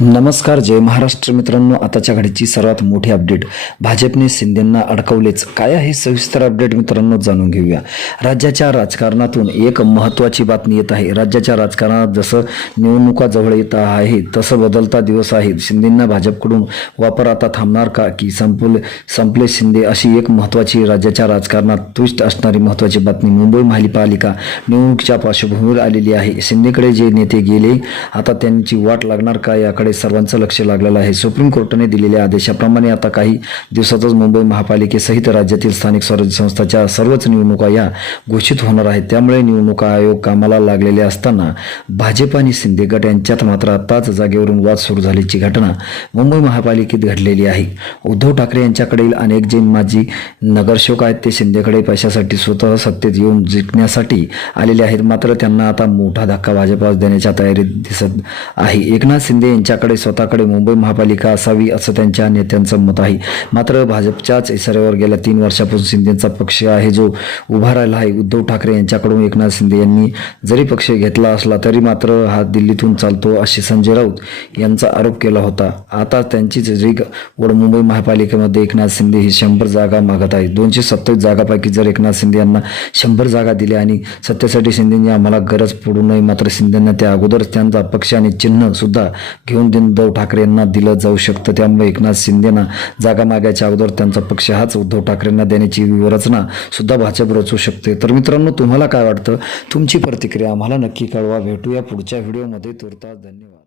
नमस्कार जय महाराष्ट्र मित्रांनो. आताच्या घडीची सर्वात मोठी अपडेट भाजपने शिंदेंना अडकवलेच. काय आहे सविस्तर अपडेट मित्रांनो जाणून घेऊया. राज्याच्या राजकारणातून एक महत्त्वाची बातमी येत आहे. राज्याच्या राजकारणात जसं निवडणुका जवळ येत आहे तसं बदलता दिवस आहे. शिंदेंना भाजपकडून वापर आता थांबणार का? की संपले संपले शिंदे अशी एक महत्त्वाची राज्याच्या राजकारणात ट्विस्ट असणारी महत्त्वाची बातमी मुंबई महापालिका निवडणुकीच्या पार्श्वभूमीवर आलेली आहे. शिंदेकडे जे नेते गेले आता त्यांची वाट लागणार का? याकडे सर्वांचं लक्ष लागलेलं आहे. सुप्रीम कोर्टाने दिलेल्या आदेशाप्रमाणे आता काही दिवसातच मुंबई महापालिकेसहित राज्यातील स्थानिक स्वराज्य संस्थाच्या सर्वच निवडणुका या घोषित होणार आहेत. त्यामुळे निवडणुका आयोग कामाला लागलेले असताना भाजप आणि शिंदे गट यांच्यात मात्र आताच जागेवरून वाद सुरू झाल्याची घटना मुंबई महापालिकेत घडलेली आहे. उद्धव ठाकरे यांच्याकडील अनेक जे माजी नगरसेवक आहेत ते शिंदेकडे पैशासाठी स्वतः सत्तेत येऊन जिंकण्यासाठी आलेले आहेत. मात्र त्यांना आता मोठा धक्का भाजपास देण्याच्या तयारीत दिसत आहे. एकनाथ शिंदे यांच्याकडे स्वतःकडे मुंबई महापालिका असावी असं त्यांच्या नेत्यांचं मत आहे. मात्र भाजपच्याच इशाऱ्यावर गेल्या तीन वर्षापासून शिंदेचा पक्ष आहे जो उभा राहिला आहे. उद्धव ठाकरे यांच्याकडून एकनाथ शिंदे यांनी जरी पक्ष घेतला असला तरी मात्र हा दिल्लीतून चालतो असे संजय राऊत यांचा आरोप केला होता. आता त्यांचीच रीग वड मुंबई महापालिकेमध्ये एकनाथ शिंदे ही शंभर जागा मागत आहे. दोनशे सत्तावीस जागापैकी जर एकनाथ शिंदे यांना शंभर जागा दिल्या आणि सत्तेसाठी शिंदेंनी आम्हाला गरज पडू नये मात्र शिंदेंना त्या अगोदरच त्यांचा पक्ष आणि चिन्ह सुद्धा घेऊन देऊन उद्धव ठाकरेंना दिलं जाऊ शकतं. त्यामुळे एकनाथ शिंदेना जागा मागायच्या अगोदर त्यांचा पक्ष हाच. उद्धव ठाकरेंना देण्याची व्यूहरचना सुद्धा भाजप रचू शकते. तर मित्रांनो तुम्हाला काय वाटतं? तुमची प्रतिक्रिया आम्हाला नक्की कळवा. भेटूया पुढच्या व्हिडिओमध्ये. तुर्तास धन्यवाद.